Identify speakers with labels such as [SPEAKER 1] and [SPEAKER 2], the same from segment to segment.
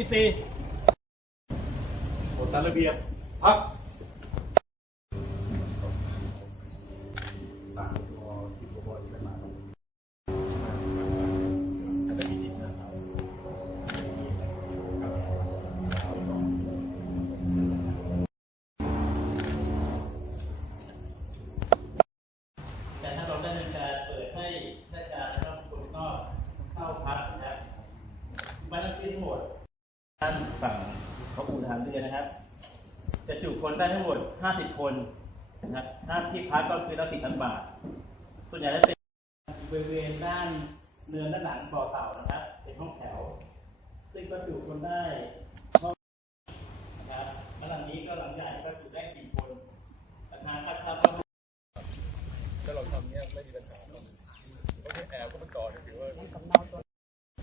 [SPEAKER 1] ที่สี่กฎตามระเบียบพักตามตัวที่ผมบอกที่มาจะได้ยินนะครับ
[SPEAKER 2] แต่ถ้าเราได้ดำเนินการเปิดให้ราชการและก็คนก็เข้าพักนะครับบ้านเลขที่ทั้งหมด ด้านฝั่งของอู่ทหารเรือนะครับ จะจุคนได้ทั้งหมด 50 คนนะครับถ้าที่พักก็คือละสิบพันบาท ส่วนใหญ่จะเป็นบริเวณด้านเนินด้านหลังบ่อเต่านะครับ เป็นห้องแถว ซึ่งก็จุคนได้ห้องนะครับบ้านหลังนี้ก็หลังใหญ่ก็จุได้กี่คนราคาค่าเช่าก็
[SPEAKER 1] ถ้าเราทำเนี้ยไม่มีปัญหาเพราะแอร์ก็มันก่อนถือว่า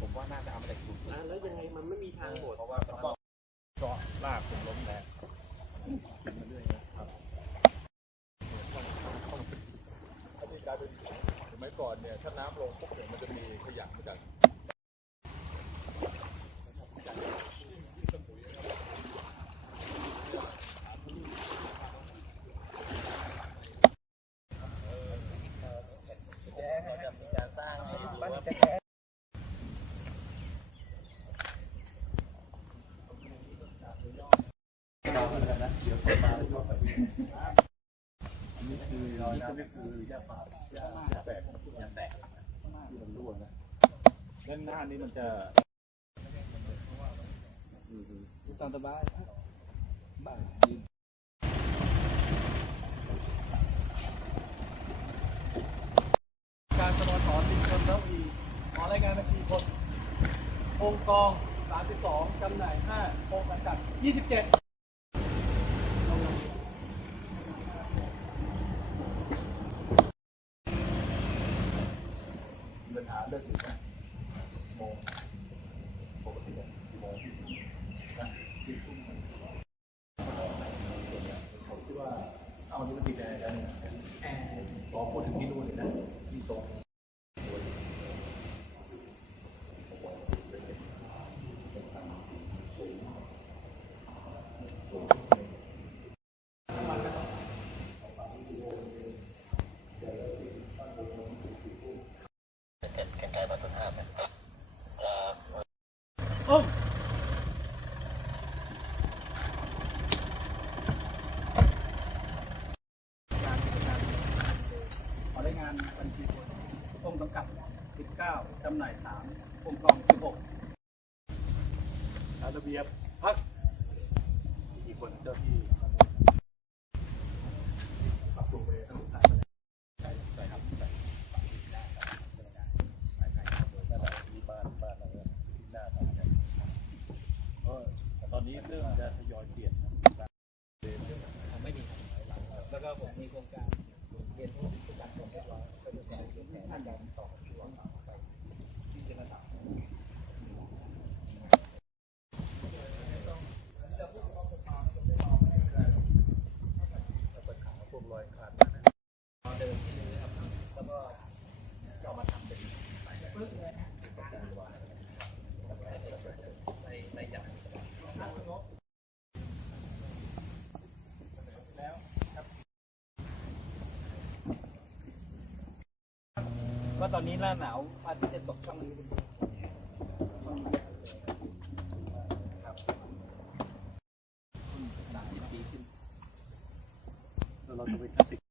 [SPEAKER 1] ผมว่าน่าจะเอามาจากสูตร
[SPEAKER 2] แล้วยังไงมันไม่มีทางหมด
[SPEAKER 1] เพราะว่ามันก็เกาะลากผมล้มแรงขึ้นมาเรื่อยนะครับถ้ามีการเป็นสมัยก่อ นเนี่ยถ้าน้ำลงปุ๊บเนี่ยมันจะมีขยะมาจากอันนี้คือเราอันนี้คือยาป่ายาแตกยาแตกที่มันร่วงนะ ด้นหน้านี้มันจะ
[SPEAKER 3] ตามสบายบ้านยืนการสโมสรดินชนแล้วอีขอรายงานมากี่คนองค์กอง 32จำหน่าย5องค์สังกัด 27
[SPEAKER 1] มีปัญหาเรื่องอื่นนะ โมงปกติกี่โมงนะที่ทุ่มผมคิดว่าเอาอันนี้มันติดแอร์แล้วเนี่ยแอร์พอพูดถึงที่นู่นเลยนะที่ตรง
[SPEAKER 3] ขอรายงานบัญชีคนองค์สังกัด19จำหน่าย3องค์กอง16
[SPEAKER 1] ตามระเบียบพักกี่คนเจ้าที่ปรับปรุงไปทั้งทางใช่ใช่ครับใช่ใช่ใช่ครับนั่นแหละที่บ้านบ้านเราเนี่ยที่หน้าบ้านเนี่ยก็ตอนนี้เริ่มจะทยอยเปลี่ยนนะ
[SPEAKER 3] ไม่มีแล้วก็ผมมีโครงการเรียนรู้ผู้จัดการเรียบร้อยก็จะแช ร์เรื่องท่านการต่อที่ว่าไปที่จะระดับ
[SPEAKER 1] ปัญหาพวกรอยขาด
[SPEAKER 3] เดินที่นี่ครับแล้วก็เอามาทำเป็นปึ๊บเลยฮะในในอย่างแล้วครับ ก็ตอนนี้หน้าหนาวอาทิตย์จะตกช่องนี้ครับสามสิบปีขึ้น
[SPEAKER 1] แล้วเราจะไปคลาสสิก